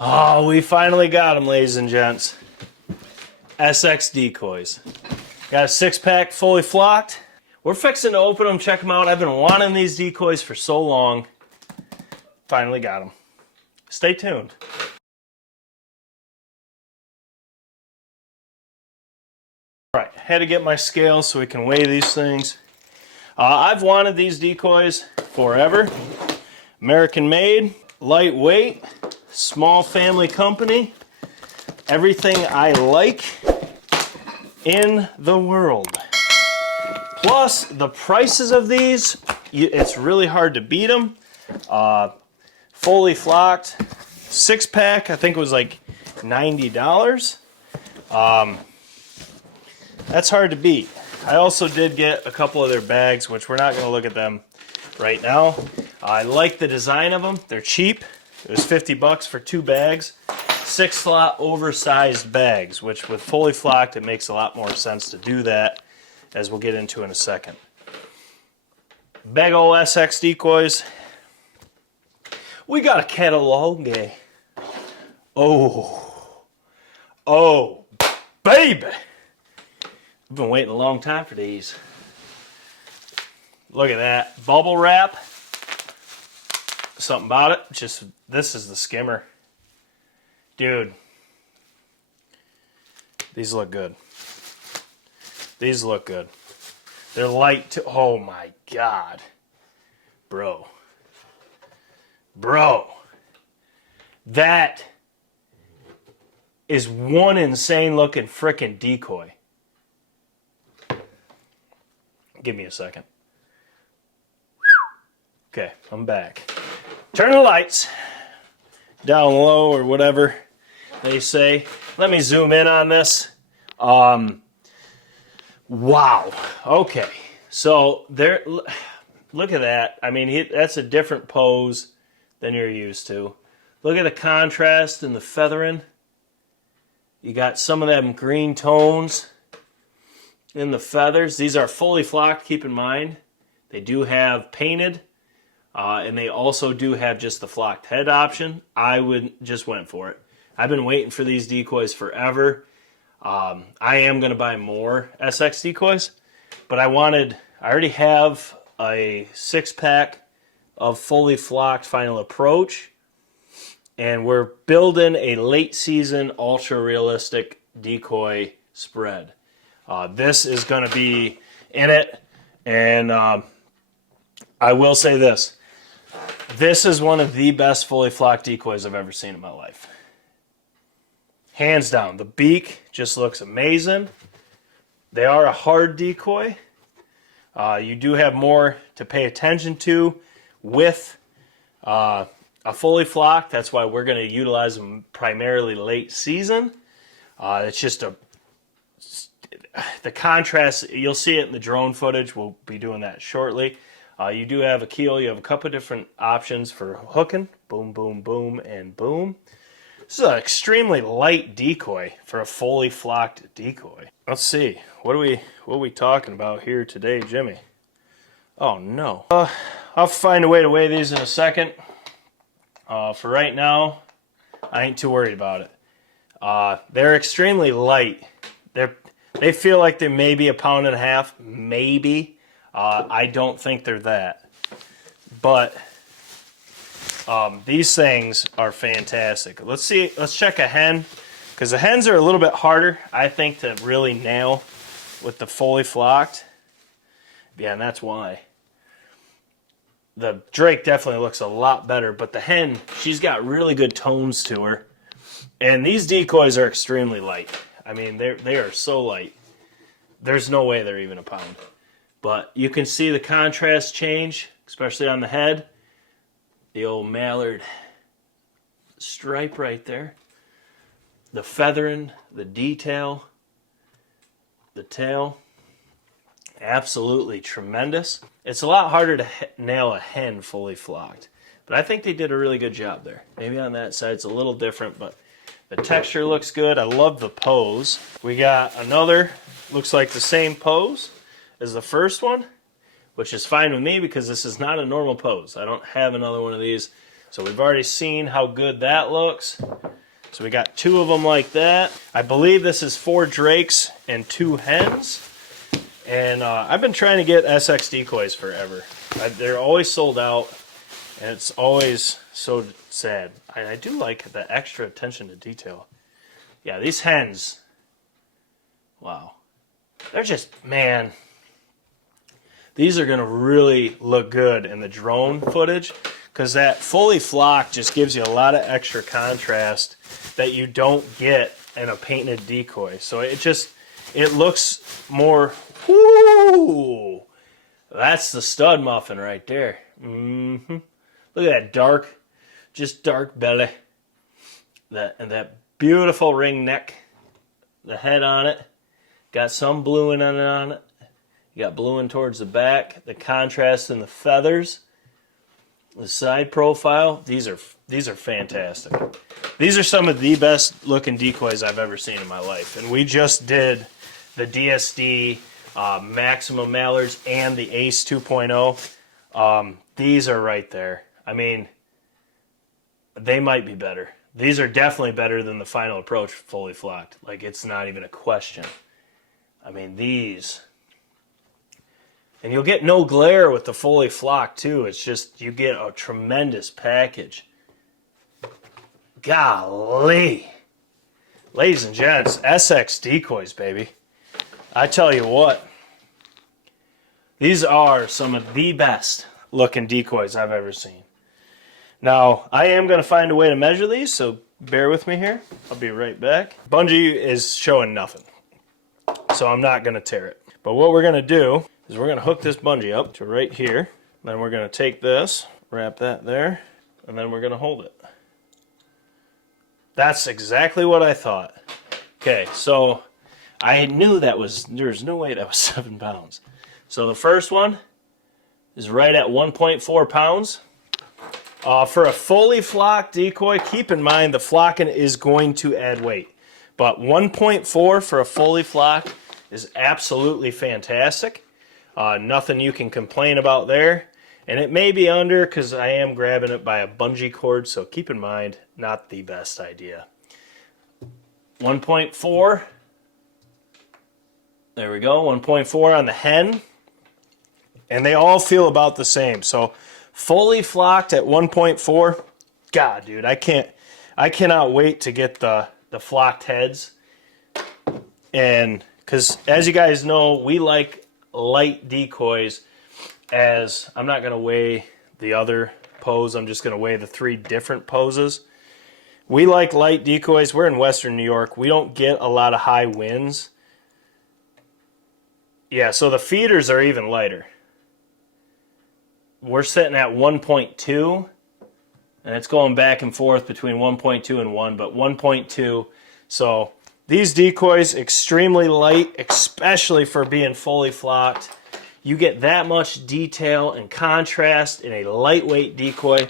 Oh, we finally got them, ladies and gents. SX Decoys. Got a 6-pack fully flocked. We're fixing to open them, check them out. I've been wanting these decoys for so long. Finally got them. Stay tuned. All right, had to get my scale so we can weigh these things. I've wanted these decoys forever. American made, lightweight, small family company. Everything I like in the world. Plus, the prices of these, it's really hard to beat them. Fully flocked, 6-pack, I think it was like $90. That's hard to beat. I also did get a couple of their bags, which we're not going to look at them right now. I like the design of them. They're cheap. It was $50 for 2 bags. 6-slot oversized bags, which with fully flocked, it makes a lot more sense to do that, as we'll get into in a second. Big ol' SX Decoys. We got a catalog. Oh, baby. I've been waiting a long time for these. Look at that. Bubble wrap. Something about it. Just, this is the skimmer. Dude. These look good. These look good. They're light too. Oh my God. Bro. That is one insane looking frickin' decoy. Give me a second. Okay, I'm back. Turn the lights down low or whatever they say. Let me zoom in on this. Wow. Okay. So there, look at that. I mean, that's a different pose than you're used to. Look at the contrast and the feathering. You got some of them green tones in the feathers. These are fully flocked, keep in mind. They do have painted, and they also do have just the flocked head option. I just went for it. I've been waiting for these decoys forever. I am going to buy more SX decoys, but I already have a 6-pack of fully flocked Final Approach, and we're building a late season ultra realistic decoy spread. This is going to be in it, and I will say this. This is one of the best fully flocked decoys I've ever seen in my life. Hands down. The beak just looks amazing. They are a hard decoy. You do have more to pay attention to with a fully flocked. That's why we're going to utilize them primarily late season. It's just the contrast, you'll see it in the drone footage. We'll be doing that shortly. You do have a keel. You have a couple of different options for hooking. Boom, boom, boom, and boom. This is an extremely light decoy for a fully flocked decoy. Let's see. What are we talking about here today, Jimmy? Oh, no. I'll find a way to weigh these in a second. For right now, I ain't too worried about it. They're extremely light. They feel like they may be 1.5 pounds, maybe. I don't think they're that. But these things are fantastic. Let's check a hen, because the hens are a little bit harder, I think, to really nail with the fully flocked. Yeah, and that's why. The drake definitely looks a lot better, but the hen, she's got really good tones to her. And these decoys are extremely light. I mean, they are so light. There's no way they're even 1 pound. But you can see the contrast change, especially on the head. The old mallard stripe right there. The feathering, the detail, the tail. Absolutely tremendous. It's a lot harder to nail a hen fully flocked, but I think they did a really good job there. Maybe on that side it's a little different, but the texture looks good. I love the pose. We got another, looks like the same pose as the first one, which is fine with me because this is not a normal pose. I don't have another one of these, so we've already seen how good that looks. So we got 2 of them like that. I believe this is 4 drakes and 2 hens. And I've been trying to get SX decoys forever. They're always sold out, and it's always so sad. I do like the extra attention to detail. Yeah, these hens, wow. They're just, man, these are going to really look good in the drone footage, because that fully flocked just gives you a lot of extra contrast that you don't get in a painted decoy. So it looks more, whoo, that's the stud muffin right there. Mm-hmm. Look at that dark, just dark belly. And that beautiful ring neck. The head on it. Got some bluing on it. You got bluing towards the back. The contrast in the feathers. The side profile. These are fantastic. These are some of the best looking decoys I've ever seen in my life. And we just did the DSD Maximum Mallards and the Ace 2.0. These are right there. I mean, they might be better. These are definitely better than the Final Approach fully flocked. Like, it's not even a question. I mean, these. And you'll get no glare with the fully flocked, too. It's just, you get a tremendous package. Golly. Ladies and gents, SX decoys, baby. I tell you what. These are some of the best looking decoys I've ever seen. Now, I am going to find a way to measure these, so bear with me here. I'll be right back. Bungee is showing nothing, so I'm not going to tear it. But what we're going to do is we're going to hook this bungee up to right here. Then we're going to take this, wrap that there, and then we're going to hold it. That's exactly what I thought. Okay, so I knew there's no way that was 7 pounds. So the first one is right at 1.4 pounds. For a fully flocked decoy, keep in mind the flocking is going to add weight. But 1.4 for a fully flocked is absolutely fantastic. Nothing you can complain about there. And it may be under because I am grabbing it by a bungee cord, so keep in mind, not the best idea. 1.4. There we go, 1.4 on the hen. And they all feel about the same. So fully flocked at 1.4. God, dude, I cannot wait to get the flocked heads. And because as you guys know, we like light decoys. As I'm not going to weigh the other pose, I'm just going to weigh the 3 different poses. We like light decoys. We're in Western New York. We don't get a lot of high winds. Yeah, so the feeders are even lighter. We're sitting at 1.2, and it's going back and forth between 1.2 and 1, but 1.2. So these decoys, extremely light, especially for being fully flocked. You get that much detail and contrast in a lightweight decoy.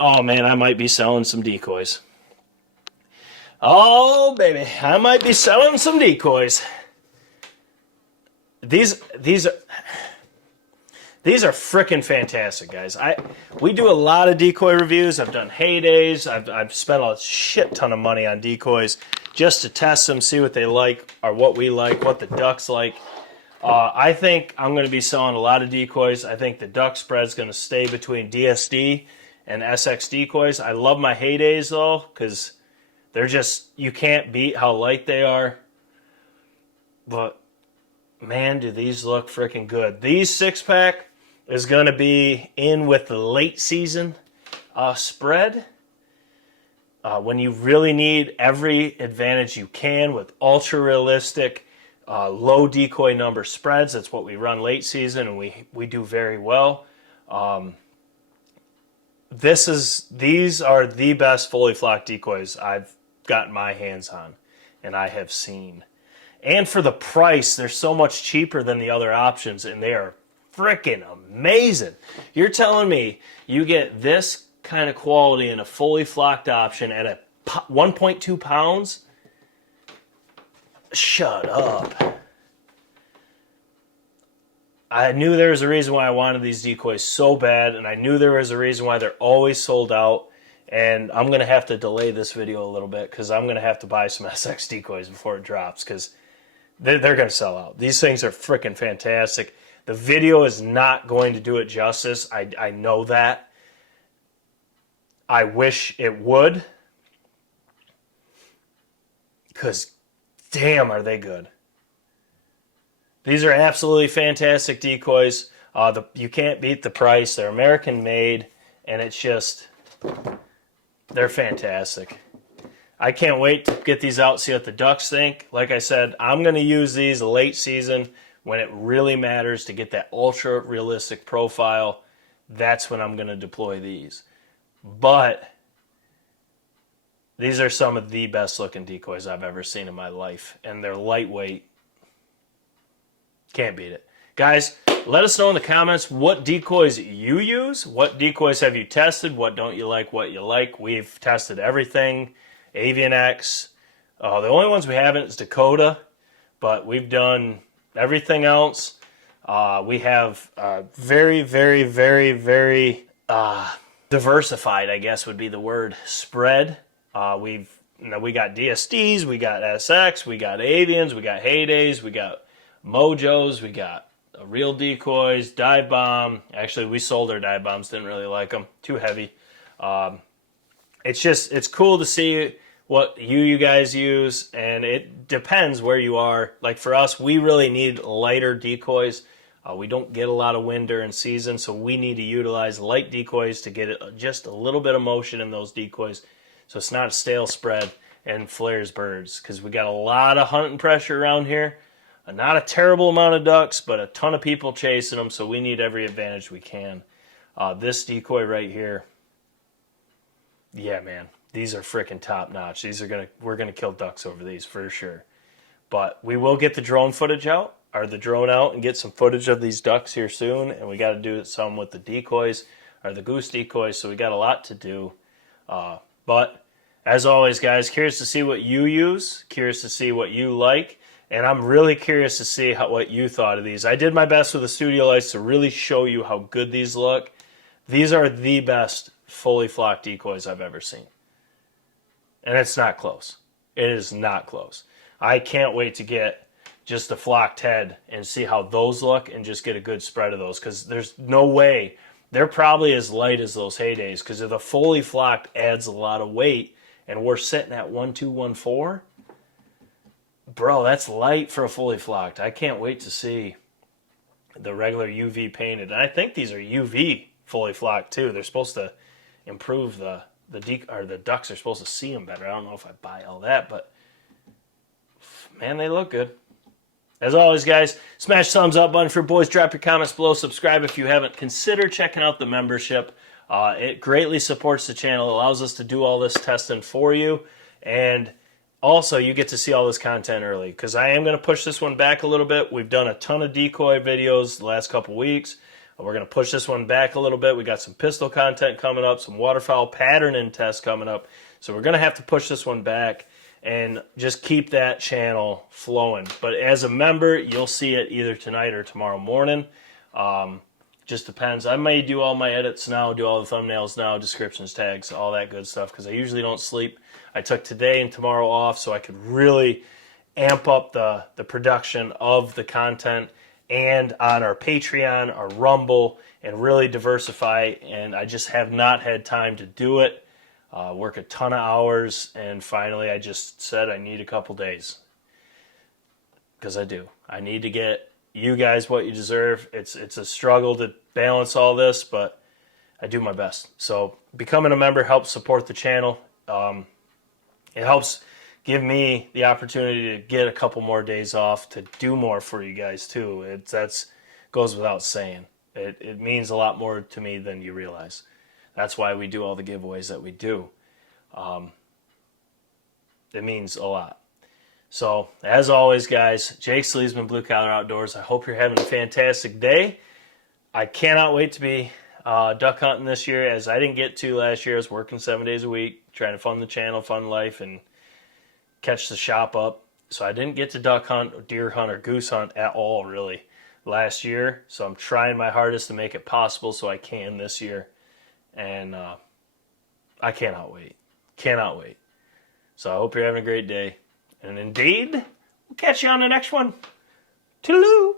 Oh, man, I might be selling some decoys. Oh, baby, I might be selling some decoys. These are freaking fantastic, guys. We do a lot of decoy reviews. I've done heydays. I've spent a shit ton of money on decoys just to test them, see what they like, or what we like, what the ducks like. I think I'm going to be selling a lot of decoys. I think the duck spread's going to stay between DSD and SX decoys. I love my heydays, though, because they're just, you can't beat how light they are. But, man, do these look freaking good. These 6-pack is going to be in with the late season spread. When you really need every advantage you can with ultra realistic low decoy number spreads. That's what we run late season, and we do very well. These are the best fully flocked decoys I've gotten my hands on and I have seen. And for the price, they're so much cheaper than the other options, and they are freaking amazing. You're telling me you get this kind of quality in a fully flocked option at a 1.2 pounds? Shut up. I knew there was a reason why I wanted these decoys so bad, and I knew there was a reason why they're always sold out. And I'm going to have to delay this video a little bit because I'm going to have to buy some SX decoys before it drops because they're going to sell out. These things are freaking fantastic. The video is not going to do it justice. I know that. I wish it would because damn are they good. These are absolutely fantastic decoys. You can't beat the price. They're American made, and it's just, they're fantastic. I can't wait to get these out, see what the ducks think. Like I said, I'm going to use these late season when it really matters to get that ultra realistic profile. That's when I'm going to deploy these. But these are some of the best looking decoys I've ever seen in my life, and they're lightweight. Can't beat it. Guys, let us know in the comments what decoys you use. What decoys have you tested? What don't you like? What you like? We've tested everything. Avian X. The only ones we haven't is Dakota, but we've done everything else. We have very, very, very, very diversified, I guess would be the word, spread. We got DSDs, we got SX, we got Avians, we got Heydays, we got Mojos, we got real decoys, dive bomb. Actually, we sold our dive bombs, didn't really like them, too heavy. It's cool to see what you guys use, and it depends where you are. Like for us, we really need lighter decoys. We don't get a lot of wind during season, so we need to utilize light decoys to get just a little bit of motion in those decoys, so it's not a stale spread and flares birds, because we got a lot of hunting pressure around here. Not a terrible amount of ducks, but a ton of people chasing them, so we need every advantage we can. This decoy right here, yeah, man, these are freaking top notch. We're gonna kill ducks over these for sure. But we will get the drone footage out, or the drone out, and get some footage of these ducks here soon. And we got to do some with the decoys, or the goose decoys. So we got a lot to do. But as always, guys, curious to see what you use, curious to see what you like. And I'm really curious to see what you thought of these. I did my best with the studio lights to really show you how good these look. These are the best fully flocked decoys I've ever seen. And it's not close. It is not close. I can't wait to get just the flocked head and see how those look and just get a good spread of those, because there's no way. They're probably as light as those Heydays, because the fully flocked adds a lot of weight, and we're sitting at 1214. Bro, that's light for a fully flocked. I can't wait to see the regular UV painted. And I think these are UV fully flocked too. They're supposed to improve the ducks are supposed to see them better. I don't know if I buy all that, but man, they look good. As always, guys, smash the thumbs up button for boys. Drop your comments below. Subscribe if you haven't. Consider checking out the membership. It greatly supports the channel. Allows us to do all this testing for you. And also, you get to see all this content early, because I am going to push this one back a little bit. We've done a ton of decoy videos the last couple weeks. We're going to push this one back a little bit. We got some pistol content coming up, some waterfowl patterning tests coming up. So we're going to have to push this one back and just keep that channel flowing. But as a member, you'll see it either tonight or tomorrow morning. Just depends. I may do all my edits now, do all the thumbnails now, descriptions, tags, all that good stuff, because I usually don't sleep. I took today and tomorrow off so I could really amp up the production of the content, and on our Patreon, our Rumble, and really diversify. And I just have not had time to do it. Work a ton of hours, and finally I just said I need a couple days, because I do. I need to get you guys what you deserve. It's a struggle to balance all this, but I do my best. So becoming a member helps support the channel. It helps give me the opportunity to get a couple more days off to do more for you guys too. That's goes without saying. It means a lot more to me than you realize. That's why we do all the giveaways that we do. It means a lot. So, as always, guys, Jake Sleesman, Blue Collar Outdoors. I hope you're having a fantastic day. I cannot wait to be duck hunting this year, as I didn't get to last year. I was working 7 days a week, trying to fund the channel, fund life, and catch the shop up. So I didn't get to duck hunt, or deer hunt, or goose hunt at all, really, last year. So I'm trying my hardest to make it possible so I can this year. And I cannot wait. Cannot wait. So I hope you're having a great day. And indeed, we'll catch you on the next one. Toodaloo!